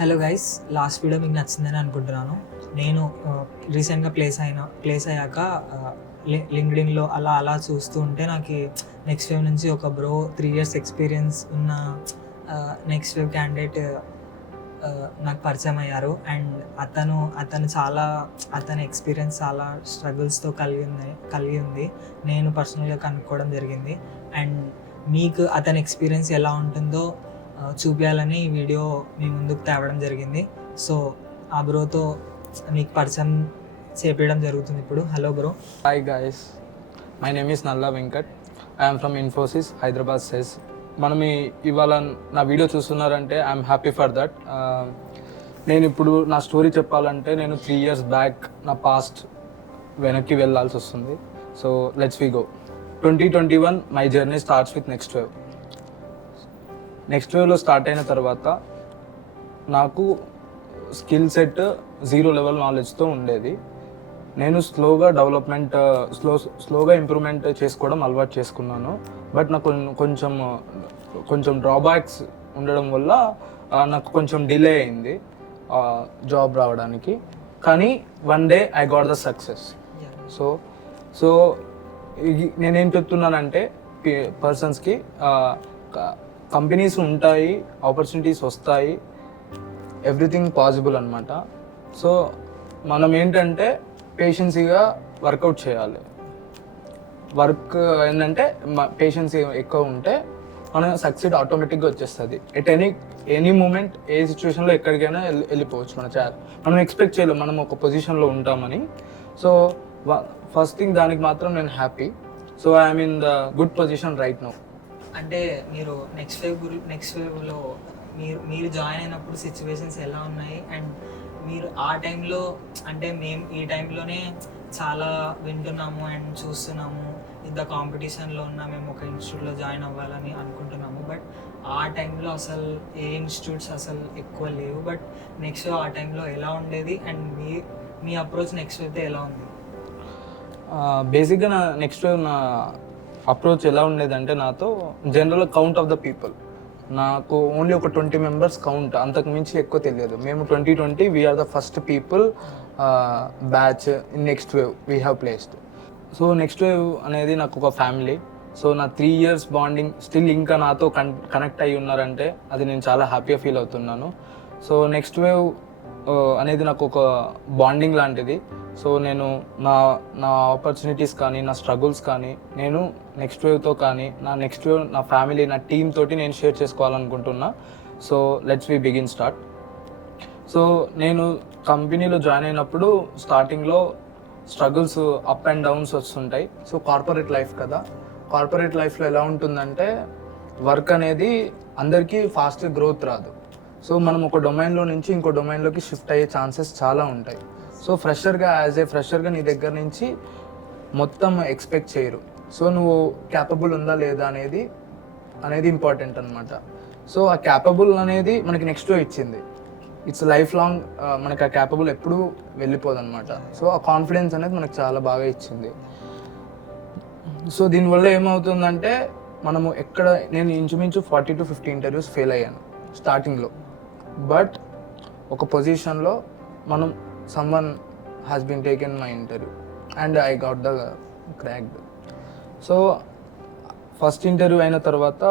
Hello guys, last video మీకు నచ్చిందని అనుకుంటున్నాను. నేను రీసెంట్గా ప్లేస్ అయ్యాక లింక్డ్ఇన్లో అలా చూస్తూ ఉంటే నాకు నెక్స్ట్ వేవ్ నుంచి ఒక బ్రో 3 years ఎక్స్పీరియన్స్ ఉన్న నెక్స్ట్ వేవ్ క్యాండిడేట్ నాకు పరిచయం అయ్యారు. అండ్ అతని ఎక్స్పీరియన్స్ చాలా స్ట్రగుల్స్తో కలిగి ఉంది. నేను పర్సనల్గా కనుక్కోవడం జరిగింది. అండ్ మీకు అతని ఎక్స్పీరియన్స్ ఎలా ఉంటుందో చూపించాలని ఈ వీడియో మీ ముందుకు తేవడం జరిగింది. సో ఆ బ్రోతో మీకు పరిచయం చేపించడం జరుగుతుంది ఇప్పుడు. Hello bro. Hi guys, my name is Nalla Venkat. I am from Infosys, Hyderabad SES. మనం ఇవాళ నా వీడియో చూస్తున్నారంటే ఐఎమ్ హ్యాపీ ఫర్ దట్. నేను ఇప్పుడు నా స్టోరీ చెప్పాలంటే నేను 3 years బ్యాక్ నా పాస్ట్ వెనక్కి వెళ్ళాల్సి వస్తుంది. So let's we go. 2021 my journey starts with next wave. Next వేవ్లో స్టార్ట్ అయిన తర్వాత నాకు స్కిల్ సెట్ 0 level నాలెడ్జ్తో ఉండేది. నేను స్లోగా ఇంప్రూవ్మెంట్ చేసుకోవడం అలవాటు చేసుకున్నాను. బట్ నాకు కొంచెం డ్రాబ్యాక్స్ ఉండడం వల్ల నాకు కొంచెం డిలే అయింది జాబ్ రావడానికి. కానీ one day I got the success. So నేనేం చెప్తున్నానంటే పర్సన్స్కి కంపెనీస్ ఉంటాయి, ఆపర్చునిటీస్ వస్తాయి, ఎవ్రీథింగ్ పాసిబుల్ అనమాట. సో మనం ఏంటంటే పేషెన్సీగా వర్కౌట్ చేయాలి. వర్క్ ఏంటంటే పేషెన్స్ ఎక్కువ ఉంటే మనం సక్సెడ్ ఆటోమేటిక్గా వచ్చేస్తుంది. ఎట్ ఎనీ మూమెంట్ ఏ సిచ్యువేషన్లో ఎక్కడికైనా వెళ్ళిపోవచ్చు. మనం ఎక్స్పెక్ట్ చేయలేం మనం ఒక పొజిషన్లో ఉంటామని. సో ఫస్ట్ థింగ్ దానికి మాత్రం నేను happy. So I'm in the good position right now. అంటే మీరు నెక్స్ట్ వేవ్లో మీరు జాయిన్ అయినప్పుడు సిచ్యువేషన్స్ ఎలా ఉన్నాయి? అండ్ మీరు ఆ టైంలో, అంటే మేము ఈ టైంలోనే చాలా వింటున్నాము అండ్ చూస్తున్నాము, ఇంత కాంపిటీషన్లో ఉన్న మేము ఒక ఇన్స్టిట్యూట్లో జాయిన్ అవ్వాలని అనుకుంటున్నాము. బట్ ఆ టైంలో అసలు ఏ ఇన్స్టిట్యూట్స్ అసలు ఎక్కువ లేవు. బట్ నెక్స్ట్ ఆ టైంలో ఎలా ఉండేది? అండ్ మీ అప్రోచ్ నెక్స్ట్ వేవ్తో ఎలా ఉంది? బేసిక్గా నా నెక్స్ట్ వేవ్ నా అప్రోచ్ ఎలా ఉండేదంటే, నాతో general count of the people నాకు ఓన్లీ ఒక 20 members కౌంట్, అంతకు మించి ఎక్కువ తెలియదు. మేము 2020 we are the first people batch in next wave we have placed. So next wave అనేది నాకు ఒక ఫ్యామిలీ. సో నా 3 years బాండింగ్ స్టిల్ ఇంకా నాతో కనెక్ట్ అయ్యి ఉన్నారంటే అది నేను చాలా హ్యాపీగా ఫీల్ అవుతున్నాను. సో నెక్స్ట్ వేవ్ అనేది నాకు ఒక బాండింగ్ లాంటిది. సో నేను నా ఆపర్చునిటీస్ కానీ, నా స్ట్రగుల్స్ కానీ నేను నెక్స్ట్ వేవ్తో కానీ, నా ఫ్యామిలీ, నా టీమ్ తోటి నేను షేర్ చేసుకోవాలనుకుంటున్నా. So let's we begin start. So నేను కంపెనీలో జాయిన్ అయినప్పుడు స్టార్టింగ్లో స్ట్రగుల్స్ అప్ అండ్ డౌన్స్ వస్తుంటాయి. సో కార్పొరేట్ లైఫ్ కదా, కార్పొరేట్ లైఫ్లో ఎలా ఉంటుందంటే వర్క్ అనేది అందరికీ ఫాస్ట్ గ్రోత్ రాదు. సో మనం ఒక డొమైన్లో నుంచి ఇంకో డొమైన్లోకి షిఫ్ట్ అయ్యే ఛాన్సెస్ చాలా ఉంటాయి. సో యాజ్ ఏ ఫ్రెషర్గా నీ దగ్గర నుంచి మొత్తం ఎక్స్పెక్ట్ చేయరు. సో నువ్వు క్యాపబుల్ ఉందా లేదా అనేది ఇంపార్టెంట్ అనమాట. సో ఆ క్యాపబుల్ అనేది మనకి నెక్స్ట్ వేవ్ ఇచ్చింది. ఇట్స్ లైఫ్ లాంగ్ మనకి ఆ క్యాపబుల్ ఎప్పుడూ వెళ్ళిపోదు అనమాట. సో ఆ కాన్ఫిడెన్స్ అనేది మనకు చాలా బాగా ఇచ్చింది. సో దీనివల్ల ఏమవుతుందంటే నేను ఇంచుమించు 40 to 50 ఇంటర్వ్యూస్ ఫెయిల్ అయ్యాను స్టార్టింగ్లో. బట్ ఒక పొజిషన్లో someone has been taken my interview and I got the cracked. So first interview అయిన తర్వాత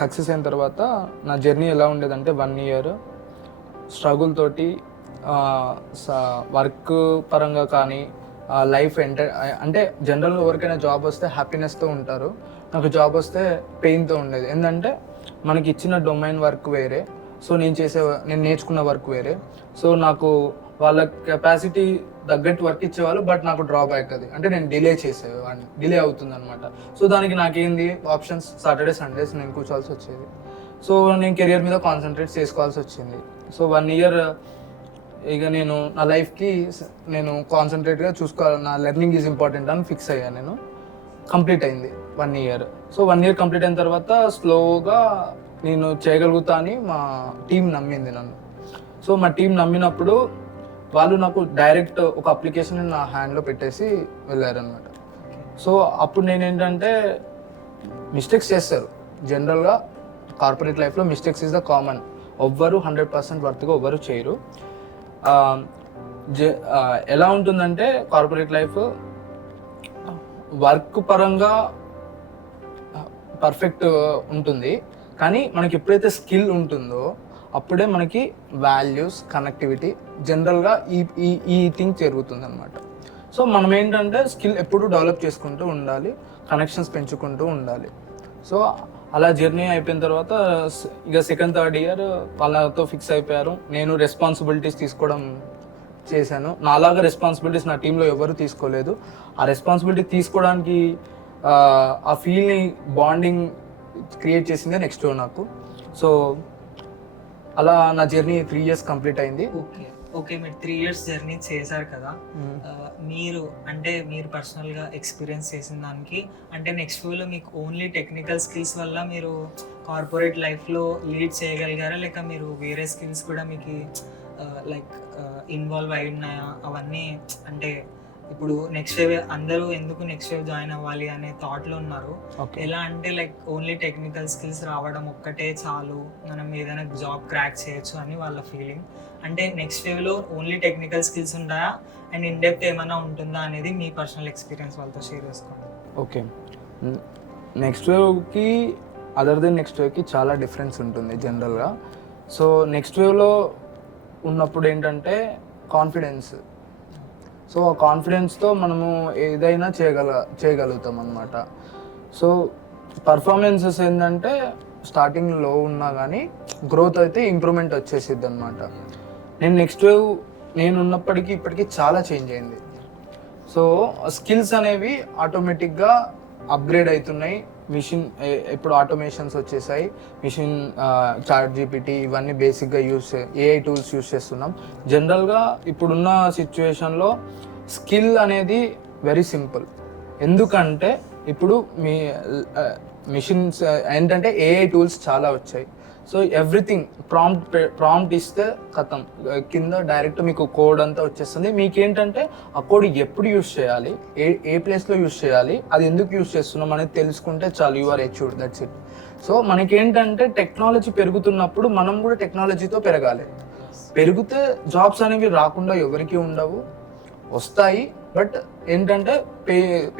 సక్సెస్ అయిన తర్వాత నా జర్నీ ఎలా ఉండేదంటే 1 year స్ట్రగుల్ తోటి, వర్క్ పరంగా కానీ లైఫ్ అంటే జనరల్గా ఎవరికైనా జాబ్ వస్తే హ్యాపీనెస్తో ఉంటారు. నాకు జాబ్ వస్తే పెయిన్తో ఉండేది. ఏంటంటే మనకి ఇచ్చిన డొమైన్ వర్క్ వేరే, సో నేను నేర్చుకున్న వర్క్ వేరే. సో నాకు వాళ్ళ కెపాసిటీ తగ్గట్టు వర్క్ ఇచ్చేవాళ్ళు, బట్ నాకు డ్రాబ్యాక్ అది అంటే నేను డిలే అవుతుంది అనమాట. సో దానికి నాకేంది ఆప్షన్స్, సాటర్డే సండేస్ నేను కూర్చోవాల్సి వచ్చేది. సో నేను కెరియర్ మీద కాన్సన్ట్రేట్ చేసుకోవాల్సి వచ్చింది. సో 1 year ఇక నేను నా లైఫ్కి నేను కాన్సన్ట్రేట్గా చూసుకోవాలి, నా లెర్నింగ్ ఈజ్ ఇంపార్టెంట్ అని ఫిక్స్ అయ్యాను. నేను కంప్లీట్ అయింది 1 year. సో 1 year కంప్లీట్ అయిన తర్వాత స్లోగా నేను చేయగలుగుతా అని మా టీం నమ్మింది నన్ను. సో మా టీం నమ్మినప్పుడు వాళ్ళు నాకు డైరెక్ట్ ఒక అప్లికేషన్ నా హ్యాండ్లో పెట్టేసి వెళ్ళారనమాట. సో అప్పుడు నేనేంటంటే మిస్టేక్స్ చేస్తారు జనరల్గా, కార్పొరేట్ లైఫ్లో మిస్టేక్స్ ఈజ్ ద కామన్. ఎవ్వరు 100% వర్త్గా ఎవ్వరు చేయరు. ఎలా ఉంటుందంటే కార్పొరేట్ లైఫ్ వర్క్ పరంగా పర్ఫెక్ట్ ఉంటుంది, కానీ మనకి ఎప్పుడైతే స్కిల్ ఉంటుందో అప్పుడే మనకి వాల్యూస్, కనెక్టివిటీ, జనరల్గా ఈ థింగ్ జరుగుతుంది అనమాట. సో మనం ఏంటంటే స్కిల్ ఎప్పుడు డెవలప్ చేసుకుంటూ ఉండాలి, కనెక్షన్స్ పెంచుకుంటూ ఉండాలి. సో అలా జర్నీ అయిపోయిన తర్వాత ఇక సెకండ్ థర్డ్ ఇయర్ వాళ్ళతో ఫిక్స్ అయిపోయారు. నేను రెస్పాన్సిబిలిటీస్ తీసుకోవడం చేశాను. నాలాగా రెస్పాన్సిబిలిటీస్ నా టీంలో ఎవరు తీసుకోలేదు. ఆ రెస్పాన్సిబిలిటీ తీసుకోవడానికి ఆ ఫీల్ని బాండింగ్ క్రియేట్ చేసిందే నెక్స్ట్ నాకు. సో అలా నా జర్నీ 3 years కంప్లీట్ అయింది. ఓకే, మీరు 3 years జర్నీ చేశారు కదా, మీరు పర్సనల్గా ఎక్స్పీరియన్స్ చేసిన దానికి అంటే నెక్స్ట్ వేలో మీకు ఓన్లీ టెక్నికల్ స్కిల్స్ వల్ల మీరు కార్పొరేట్ లైఫ్లో లీడ్ చేయగలిగారా, లేక మీరు వేరే స్కిల్స్ కూడా మీకు లైక్ ఇన్వాల్వ్ అయి ఉన్నాయా అవన్నీ? అంటే ఇప్పుడు నెక్స్ట్ వేవ్ అందరూ ఎందుకు నెక్స్ట్ వేవ్ జాయిన్ అవ్వాలి అనే థాట్లో ఉన్నారు. ఎలా అంటే లైక్ ఓన్లీ టెక్నికల్ స్కిల్స్ రావడం ఒక్కటే చాలు, మనం ఏదైనా జాబ్ క్రాక్ చేయొచ్చు అని వాళ్ళ ఫీలింగ్. అంటే నెక్స్ట్ వేవ్లో ఓన్లీ టెక్నికల్ స్కిల్స్ ఉంటాయా అండ్ ఇన్ డెప్త్ ఏమైనా ఉంటుందా అనేది మీ పర్సనల్ ఎక్స్పీరియన్స్ వాళ్ళతో షేర్ చేసుకోండి. ఓకే, నెక్స్ట్ వేవ్కి అదర్ దెన్ నెక్స్ట్ వేవ్కి చాలా డిఫరెన్స్ ఉంటుంది జనరల్గా. సో నెక్స్ట్ వేవ్లో ఉన్నప్పుడు ఏంటంటే కాన్ఫిడెన్స్. సో ఆ కాన్ఫిడెన్స్తో మనము ఏదైనా చేయగలుగుతాం అన్నమాట. సో పర్ఫార్మెన్సెస్ ఏంటంటే స్టార్టింగ్ లో ఉన్నా కానీ గ్రోత్ అయితే ఇంప్రూవ్మెంట్ వచ్చేసిద్ది అనమాట. నేను నెక్స్ట్ వేవ్ నేను ఉన్నప్పటికీ ఇప్పటికీ చాలా చేంజ్ అయింది. సో స్కిల్స్ అనేవి ఆటోమేటిక్గా అప్గ్రేడ్ అవుతున్నాయి. మిషన్ ఇప్పుడు ఆటోమేషన్స్ వచ్చేసాయి, మిషన్ చాట్ జీపీటీ ఇవన్నీ బేసిక్గా ఏఐ టూల్స్ యూస్ చేస్తున్నాం. జనరల్గా ఇప్పుడున్న సిచ్యువేషన్లో స్కిల్ అనేది వెరీ సింపుల్. ఎందుకంటే ఇప్పుడు మీ మిషన్స్ ఏంటంటే ఏఐ టూల్స్ చాలా వచ్చాయి. సో ఎవ్రీథింగ్ ప్రాంప్ట్ ఇస్తే కథం కింద డైరెక్ట్ మీకు కోడ్ అంతా వచ్చేస్తుంది. మీకేంటంటే ఆ కోడ్ ఎప్పుడు యూస్ చేయాలి, ఏ ప్లేస్లో యూస్ చేయాలి, అది ఎందుకు యూస్ చేస్తున్నాం అనేది తెలుసుకుంటే చాలు, you are achieved, that's it. So మనకేంటంటే టెక్నాలజీ పెరుగుతున్నప్పుడు మనం కూడా టెక్నాలజీతో పెరగాలి. పెరిగితే జాబ్స్ అనేవి రాకుండా ఎవరికి ఉండవు, వస్తాయి. బట్ ఏంటంటే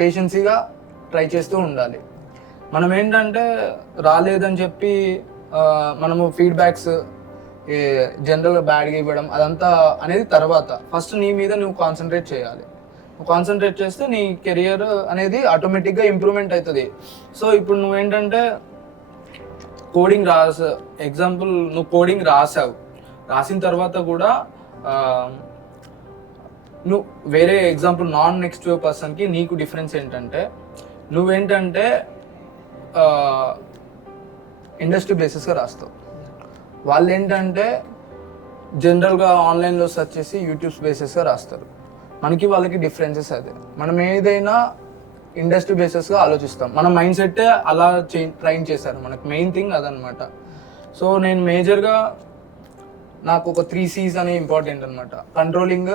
పేషెన్సీగా ట్రై చేస్తూ ఉండాలి. మనం ఏంటంటే రాలేదని చెప్పి మనము ఫీడ్బ్యాక్స్ జనరల్గా బ్యాడ్గా ఇవ్వడం అదంతా అనేది తర్వాత. ఫస్ట్ నీ మీద నువ్వు కాన్సన్ట్రేట్ చేయాలి. నువ్వు కాన్సన్ట్రేట్ చేస్తే నీ కెరియర్ అనేది ఆటోమేటిక్గా ఇంప్రూవ్మెంట్ అవుతుంది. సో ఇప్పుడు నువ్వేంటంటే కోడింగ్ ఎగ్జాంపుల్ నువ్వు కోడింగ్ రాసిన తర్వాత కూడా నువ్వు వేరే ఎగ్జాంపుల్ నాన్ నెక్స్ట్ వేవ్ పర్సన్కి నీకు డిఫరెన్స్ ఏంటంటే నువ్వేంటంటే ఇండస్ట్రీ బేసిస్గా రాస్తావు. వాళ్ళు ఏంటంటే జనరల్గా ఆన్లైన్లో సెర్చ్ చేసి యూట్యూబ్ బేసిస్గా రాస్తారు. మనకి వాళ్ళకి డిఫరెన్సెస్ అదే. మనం ఏదైనా ఇండస్ట్రీ బేసిస్గా ఆలోచిస్తాం. మన మైండ్ సెట్టే అలా ట్రైన్ చేశారు. మనకు మెయిన్ థింగ్ అదనమాట. సో నేను మేజర్గా నాకు ఒక 3 C's అనేవి ఇంపార్టెంట్ అనమాట. Controlling,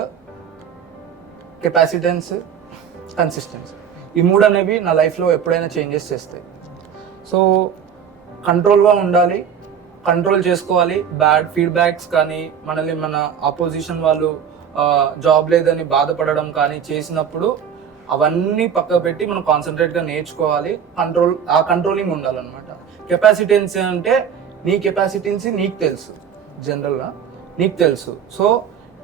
capacitance, consistency. ఈ 3 అనేవి నా లైఫ్లో ఎప్పుడైనా చేంజెస్ చేస్తాయి. సో కంట్రోల్గా ఉండాలి, కంట్రోల్ చేసుకోవాలి. బ్యాడ్ ఫీడ్బ్యాక్స్ కానీ మనల్ని మన ఆపోజిషన్ వాళ్ళు జాబ్ లేదని బాధపడడం కానీ చేసినప్పుడు అవన్నీ పక్క పెట్టి మనం కాన్సన్ట్రేట్గా నేర్చుకోవాలి. కంట్రోలింగ్ ఉండాలన్నమాట. కెపాసిటెన్సీ అంటే నీ కెపాసిటెన్సీ నీకు తెలుసు, జనరల్గా నీకు తెలుసు. సో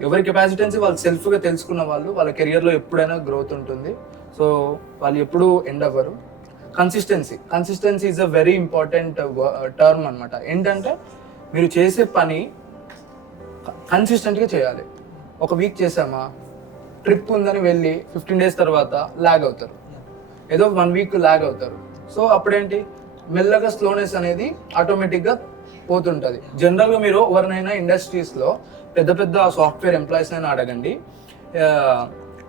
ఎవరి కెపాసిటెన్సీ వాళ్ళు సెల్ఫ్గా తెలుసుకున్న వాళ్ళు వాళ్ళ కెరియర్లో ఎప్పుడైనా గ్రోత్ ఉంటుంది. సో వాళ్ళు ఎప్పుడూ ఎండ్ అవ్వరు. Consistency is a very important term అనమాట. ఏంటంటే మీరు చేసే పని కన్సిస్టెంట్గా చేయాలి. ఒక వీక్ చేసామా, ట్రిప్ ఉందని వెళ్ళి 15 days తర్వాత లాగ్ అవుతారు, ఏదో 1 week లాగ్ అవుతారు. సో అప్పుడేంటి మెల్లగా స్లోనెస్ అనేది ఆటోమేటిక్గా పోతుంటుంది. జనరల్గా మీరు ఎవరినైనా ఇండస్ట్రీస్లో పెద్ద పెద్ద సాఫ్ట్వేర్ ఎంప్లాయీస్ అయినా అడగండి,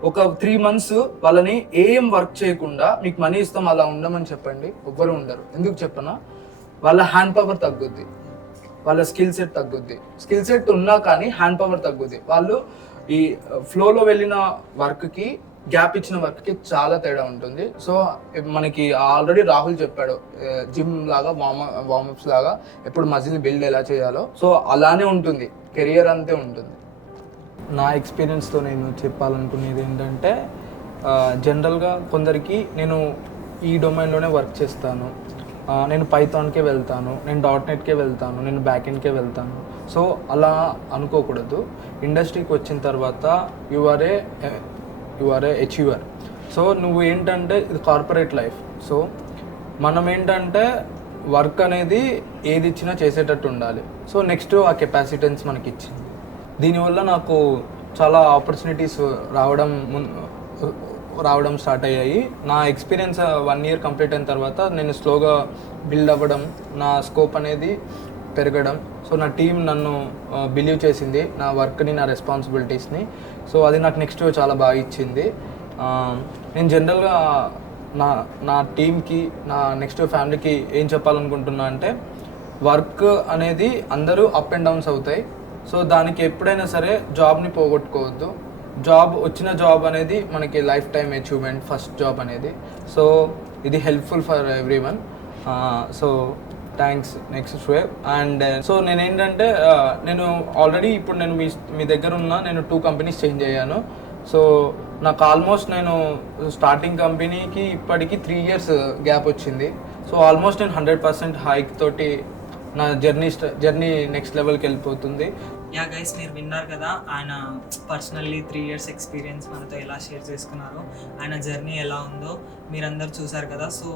ఒక 3 months వాళ్ళని ఏం వర్క్ చేయకుండా మీకు మనీ ఇస్తాం అలా ఉండమని చెప్పండి, ఎవ్వరు ఉండరు. ఎందుకు చెప్పనా, వాళ్ళ హ్యాండ్ పవర్ తగ్గుద్ది, వాళ్ళ స్కిల్ సెట్ తగ్గుద్ది. స్కిల్ సెట్ ఉన్నా కానీ హ్యాండ్ పవర్ తగ్గుద్ది. వాళ్ళు ఈ ఫ్లోలో వెళ్ళిన వర్క్కి గ్యాప్ ఇచ్చిన వర్క్కి చాలా తేడా ఉంటుంది. సో మనకి ఆల్రెడీ రాహుల్ చెప్పాడు జిమ్ లాగా వార్మప్స్ లాగా ఎప్పుడు మజిల్ని బిల్డ్ ఎలా చేయాలో, సో అలానే ఉంటుంది, కెరియర్ అంతే ఉంటుంది. నా ఎక్స్పీరియన్స్తో నేను చెప్పాలనుకునేది ఏంటంటే జనరల్గా కొందరికి నేను ఈ డొమైన్లోనే వర్క్ చేస్తాను, నేను పైథాన్కే వెళ్తాను, నేను .NETకే వెళ్తాను, నేను బ్యాక్ఎండ్కే వెళ్తాను, సో అలా అనుకోకూడదు. ఇండస్ట్రీకి వచ్చిన తర్వాత you are a achiever. So నువ్వు ఏంటంటే ఇది కార్పొరేట్ లైఫ్. సో మనం ఏంటంటే వర్క్ అనేది ఏది ఇచ్చినా చేసేటట్టు ఉండాలి. సో నెక్స్ట్ ఆ కెపాసిటెన్స్ మనకి ఇచ్చింది. దీనివల్ల నాకు చాలా ఆపర్చునిటీస్ రావడం స్టార్ట్ అయ్యాయి. నా ఎక్స్పీరియన్స్ 1 year కంప్లీట్ అయిన తర్వాత నేను స్లోగా బిల్డ్ అవ్వడం, నా స్కోప్ అనేది పెరగడం. సో నా టీం నన్ను బిలీవ్ చేసింది, నా వర్క్ని, నా రెస్పాన్సిబిలిటీస్ని. సో అది నాకు నెక్స్ట్ చాలా బాగా ఇచ్చింది. నేను జనరల్గా నా టీంకి, నా నెక్స్ట్ ఫ్యామిలీకి ఏం చెప్పాలనుకుంటున్నా అంటే వర్క్ అనేది అందరూ అప్ అండ్ డౌన్స్ అవుతాయి. సో దానికి ఎప్పుడైనా సరే జాబ్ని పోగొట్టుకోవద్దు. వచ్చిన జాబ్ అనేది మనకి life time achievement, first job అనేది. సో ఇది helpful for everyone. So thanks next Shoaib. And so నేనేంటంటే నేను ఆల్రెడీ ఇప్పుడు నేను మీ దగ్గర ఉన్న నేను 2 companies చేంజ్ అయ్యాను. సో నాకు ఆల్మోస్ట్ నేను స్టార్టింగ్ కంపెనీకి ఇప్పటికి 3 years గ్యాప్ వచ్చింది. సో ఆల్మోస్ట్ నేను 100% హైక్ తోటి నా జర్నీ నెక్స్ట్ లెవెల్కి వెళ్ళిపోతుంది. యా గైస్, మీరు విన్నారు కదా ఆయన పర్సనల్లీ 3 years ఎక్స్పీరియన్స్ మనతో ఎలా షేర్ చేసుకున్నారో, ఆయన జర్నీ ఎలా ఉందో మీరందరూ చూసారు కదా. సో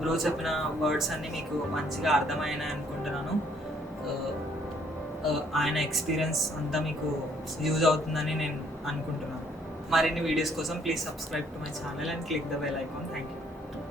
బ్రో చెప్పిన వర్డ్స్ అన్నీ మీకు మంచిగా అర్థమైనాయి అనుకుంటున్నాను. ఆయన ఎక్స్పీరియన్స్ అంతా మీకు యూజ్ అవుతుందని నేను అనుకుంటున్నాను. మరిన్ని వీడియోస్ కోసం please subscribe to my channel and click the bell icon. Thank you.